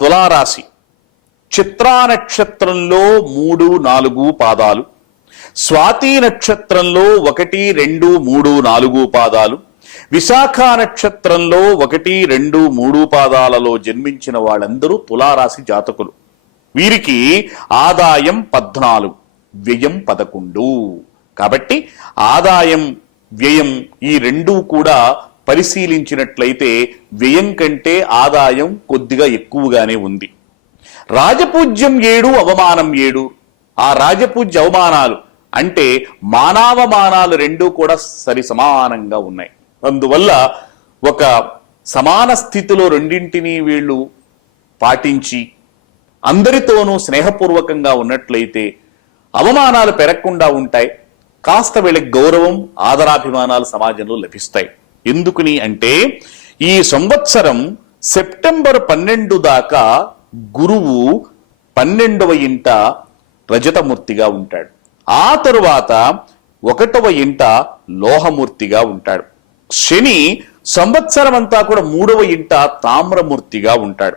తులారాశి. చిత్రా నక్షత్రంలో మూడు నాలుగు పాదాలు. స్వాతి నక్షత్రంలో ఒకటి రెండు మూడు నాలుగు పాదాలు. విశాఖ నక్షత్రంలో ఒకటి రెండు మూడు పాదాలలో జన్మించిన వాళ్ళందరూ తులారాశి జాతకులు. వీరికి ఆదాయం పద్నాలుగు వ్యయం పదకొండు. కాబట్టి ఆదాయం వ్యయం ఈ రెండూ కూడా పరిశీలించినట్లయితే వ్యయం కంటే ఆదాయం కొద్దిగా ఎక్కువగానే ఉంది. రాజపూజ్యం ఏడు అవమానం ఏడు. ఆ రాజపూజ్య అవమానాలు అంటే మానవమానాలు రెండూ కూడా సరి సమానంగా ఉన్నాయి. అందువల్ల ఒక సమాన స్థితిలో రెండింటినీ వీళ్ళు పాటించి అందరితోనూ స్నేహపూర్వకంగా ఉన్నట్లయితే అవమానాలు పెరగకుండా ఉంటాయి. కాస్త వీళ్ళకి గౌరవం ఆదరాభిమానాలు సమాజంలో లభిస్తాయి. ఎందుకుని అంటే ఈ సంవత్సరం సెప్టెంబర్ పన్నెండు దాకా గురువు పన్నెండవ ఇంట రజతమూర్తిగా ఉంటాడు. ఆ తరువాత ఒకటవ ఇంట లోహమూర్తిగా ఉంటాడు. శని సంవత్సరం అంతా కూడా మూడవ ఇంట తామ్రమూర్తిగా ఉంటాడు.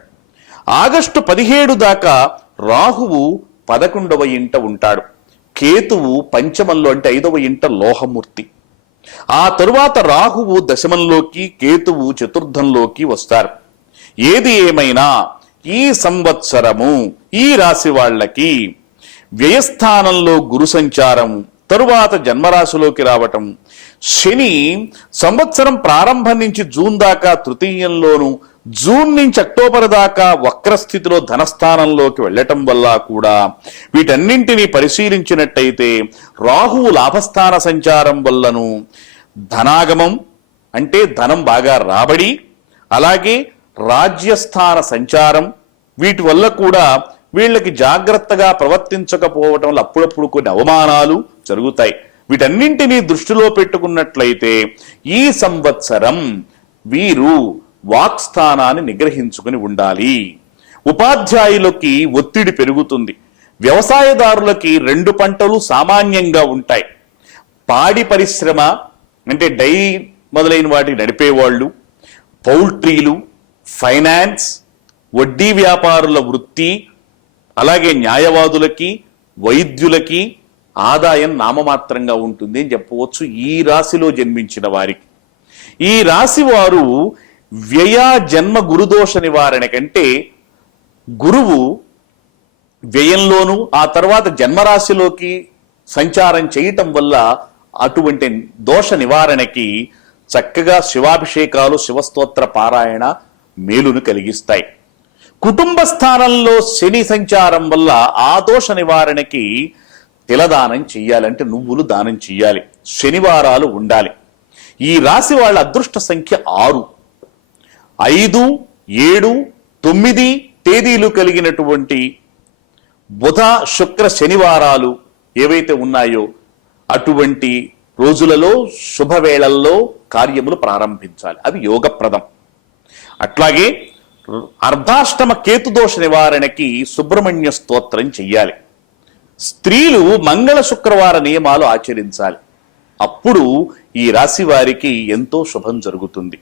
ఆగస్టు పదిహేడు దాకా రాహువు పదకొండవ ఇంట ఉంటాడు. కేతువు పంచమంలో అంటే ఐదవ ఇంట లోహమూర్తి. ఆ తరువాత రాహువు దశమంలోకి కేతువు చతుర్థంలోకి వస్తారు. ఏది ఏమైనా ఈ సంవత్సరము ఈ రాశి వాళ్ళకి వ్యయస్థానంలో గురు సంచారం తరువాత జన్మరాశిలోకి రావటం శని సంవత్సరం ప్రారంభం నుంచి జూన్ దాకా తృతీయంలోనూ జూన్ నుంచి అక్టోబర్ దాకా వక్రస్థితిలో ధనస్థానంలోకి వెళ్ళటం వల్ల కూడా వీటన్నింటినీ పరిశీలించినట్టయితే రాహువు లాభస్థాన సంచారం వల్లను ధనాగమం అంటే ధనం బాగా రాబడి అలాగే రాజ్యస్థాన సంచారం వీటి వల్ల కూడా వీళ్ళకి జాగ్రత్తగా ప్రవర్తించకపోవటం వల్ల అప్పుడప్పుడు కొన్ని అవమానాలు జరుగుతాయి. వీటన్నింటినీ దృష్టిలో పెట్టుకున్నట్లయితే ఈ సంవత్సరం వీరు వాక్స్థానాన్ని నిగ్రహించుకుని ఉండాలి. ఉపాధ్యాయులకి ఒత్తిడి పెరుగుతుంది. వ్యవసాయదారులకి రెండు పంటలు సామాన్యంగా ఉంటాయి. పాడి పరిశ్రమ అంటే డై మొదలైన వాటిని నడిపేవాళ్ళు పౌల్ట్రీలు ఫైనాన్స్ వడ్డీ వ్యాపారుల వృత్తి అలాగే న్యాయవాదులకి వైద్యులకి ఆదాయం నామమాత్రంగా ఉంటుంది అని చెప్పవచ్చు ఈ రాశిలో జన్మించిన వారికి. ఈ రాశి వారు వ్యయ జన్మ గురుదోష నివారణ కంటే గురువు వ్యయంలోనూ ఆ తర్వాత జన్మరాశిలోకి సంచారం చేయటం వల్ల అటువంటి దోష నివారణకి చక్కగా శివాభిషేకాలు శివస్తోత్ర పారాయణ మేలును కలిగిస్తాయి. కుటుంబ స్థానంలో శని సంచారం వల్ల ఆ దోష నివారణకి తిలదానం చెయ్యాలంటే నువ్వులు దానం చెయ్యాలి. శనివారాలు ఉండాలి. ఈ రాశి వాళ్ళ అదృష్ట సంఖ్య ఆరు. ఐదు ఏడు తొమ్మిది తేదీలు కలిగినటువంటి బుధ శుక్ర శనివారాలు ఏవైతే ఉన్నాయో అటువంటి రోజులలో శుభవేళల్లో కార్యములు ప్రారంభించాలి. అవి యోగప్రదం. అట్లాగే అర్ధాష్టమ కేతుదోష నివారణకి సుబ్రహ్మణ్య స్తోత్రం చెయ్యాలి. స్త్రీలు మంగళ శుక్రవార నియమాలు ఆచరించాలి. అప్పుడు ఈ రాశి వారికి ఎంతో శుభం జరుగుతుంది.